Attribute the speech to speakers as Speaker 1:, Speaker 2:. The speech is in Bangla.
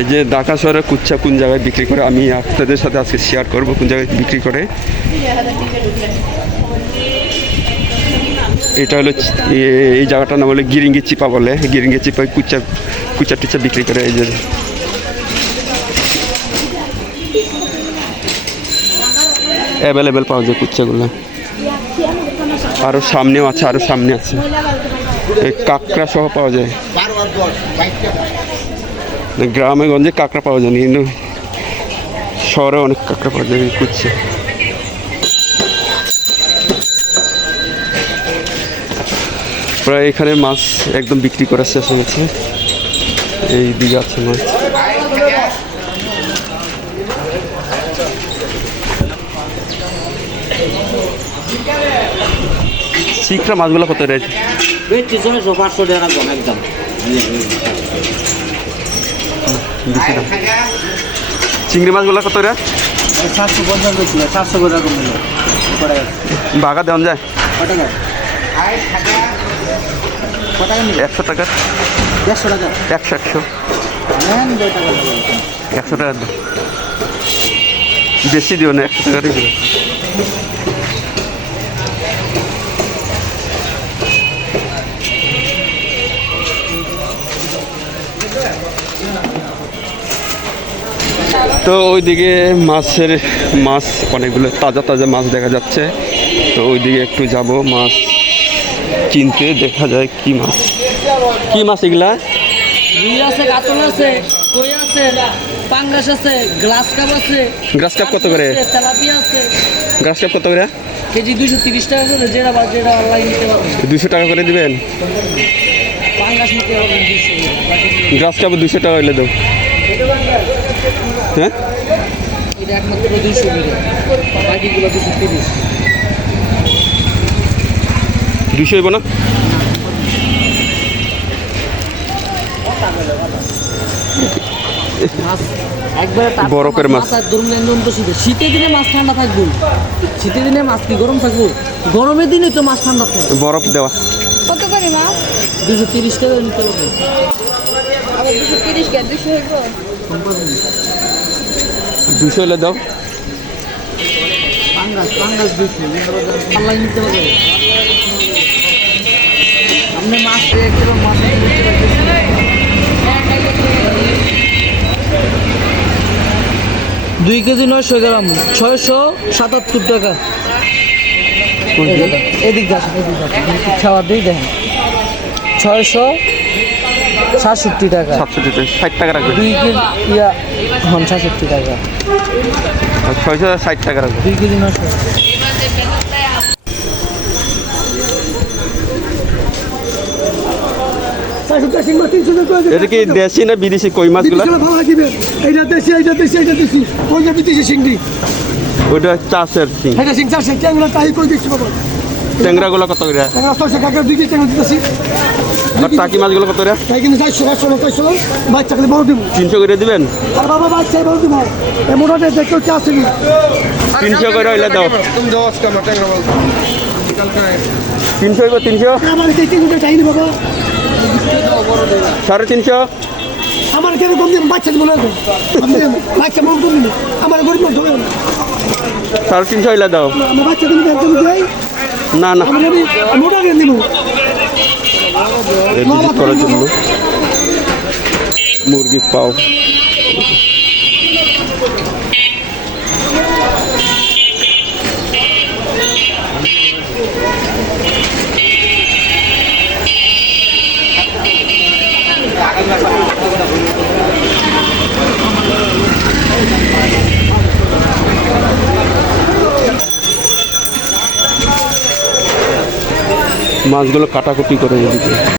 Speaker 1: এই যে ঢাকা শহরে কুচ্ছা কোন জায়গায় বিক্রি করে, আমি আপনাদের সাথে আজকে শেয়ার করব কোন জায়গায় বিক্রি করে। এটা হলো এই জায়গাটার নাম হলো গিরিঙ্গি চিপা বলে। গিরিঙ্গি চিপা কুচ্চা কুচ্চা টুচ্চা বিক্রি করে এই যে। অ্যাভেলেবেল পাওয়া যায় কুচ্চাগুলো আরও সামনেও আছে আরও সামনে আছে। কাঁকড়া সহ পাওয়া যায়। গ্রামে গঞ্জে কাঁকড়া পাওয়া যায় না, কিন্তু শহরে অনেক কাঁকড়া পাওয়া যায় কুচ্ছে। প্রায় এখানে মাছ একদম বিক্রি করার শেষ হয়েছে। এই দিকে আছে মাছ। চিকড়া মাছগুলো কত রেট
Speaker 2: একদম
Speaker 1: বেশি দাম চিংড়ি মাছগুলো কত রে?
Speaker 2: সাতশো পঞ্চাশ বেচছিল সাতশো করে রকম নিল করে
Speaker 1: বাগা দেওয়া যায়।
Speaker 2: কত টাকা টাকা
Speaker 1: একশো টাকা।
Speaker 2: টাকা?
Speaker 1: একশো একশো।
Speaker 2: টাকা
Speaker 1: একশো টাকা বেশি দিও না একশো টাকারই দিও তো ওইদিকে মাছের মাছ অনেকগুলো তাজা তাজা মাছ দেখা যাচ্ছে। তো ওইদিকে একটু যাব মাছ কিনতে দেখা যায় কি মাছ। কি মাছ এগুলা?
Speaker 3: আছে কাতল আছে কই আছে পাঙ্গাস আছে গ্লাস কাপ আছে
Speaker 1: গ্রাস কাপ কত করে?
Speaker 3: আছে, তেলাপিয়া আছে।
Speaker 1: গ্রাস কাপ কত করে?
Speaker 3: কেজি দুইশো তিরিশ টাকা করে যেটা বা যেটা অনলাইন নিতে পারবেন
Speaker 1: দুশো টাকা করে দিবেন?
Speaker 3: পাঙ্গাস নিতে
Speaker 1: গ্রাস কাপ দুশো টাকা হইলে দাও হ্যাঁ?
Speaker 3: এটা একমাত্র দুইশো করে বাকিগুলো দুশো তিরিশ।
Speaker 1: দুশো হইব না?
Speaker 3: মাছ একবারে
Speaker 1: বড় করে মাছ।
Speaker 3: আর ধরুন লেনদেন তো শীতে। শীতের দিনে মাছ ঠান্ডা থাকবে। শীতের দিনে মাছ কি গরম থাকবে? গরমের দিনে তো মাছ ঠান্ডা থাকে।
Speaker 1: বরফ দেওয়া।
Speaker 4: কত করে মাছ?
Speaker 3: দুশো তিরিশ টাকা নিতে পারবে
Speaker 4: দুশো তিরিশ দুশো হইব?
Speaker 1: দুশো হইলে দাও।
Speaker 3: আপনি মাছ। দুই কেজি নয়শো গ্রাম ছয়শো সাতাত্তর টাকা। এদিক যাচ্ছে এদিক যাচ্ছে খাওয়া দিয়ে দেখেন। ছয়শো সাতষট্টি টাকা।
Speaker 1: সাতষট্টি টাকা ষাট টাকা রাখবে।
Speaker 3: দুই কেজি ইয়া হন সাতষট্টি টাকা।
Speaker 1: ছয়শো ষাট টাকা রাখবে।
Speaker 3: দুই কেজি নয়শো
Speaker 1: এটা কি দেশি না বিদেশি কই মাছগুলো?
Speaker 5: ভালো লাগবে। এইটা দেশি এইটা দেশি এইটা দেশি। কোনটা বিদেশি চিংড়ি?
Speaker 1: ওইটা চাষের
Speaker 5: এটা চাষে ট্যাংরা তাই কই দিচ্ছি বাবা।
Speaker 1: ট্যাংরাগুলো কত করে?
Speaker 5: ট্যাংরা ছয়শো টাকা দুই কেজি ট্যাংরা দিতেছি।
Speaker 1: আর টাকি মাছগুলো কত করে
Speaker 5: তাই কিন্তু চারশো পাঁচশো চারশো বাচ্চা খালি বড় দিব
Speaker 1: তিনশো করে দিবেন?
Speaker 5: আর বাবা বাচ্চা বড় দিব এ মোটাতে দেখতে হচ্ছে আসেনি?
Speaker 1: তিনশো করে হইলে দাও। তিনশো হইব তিনশো? সাড়ে তিনশো?
Speaker 5: আমার কেন কম দিন? বাচ্চা দিব বাচ্চা বড় দিব না। আমার গরিব
Speaker 1: সাড়ে তিনশো হইলে দাও।
Speaker 5: আমার বাচ্চা তুমি
Speaker 1: না না। ভিজিট করার জন্য। মুরগির পাও। মাছগুলো কাটাকুটি করে এদিকে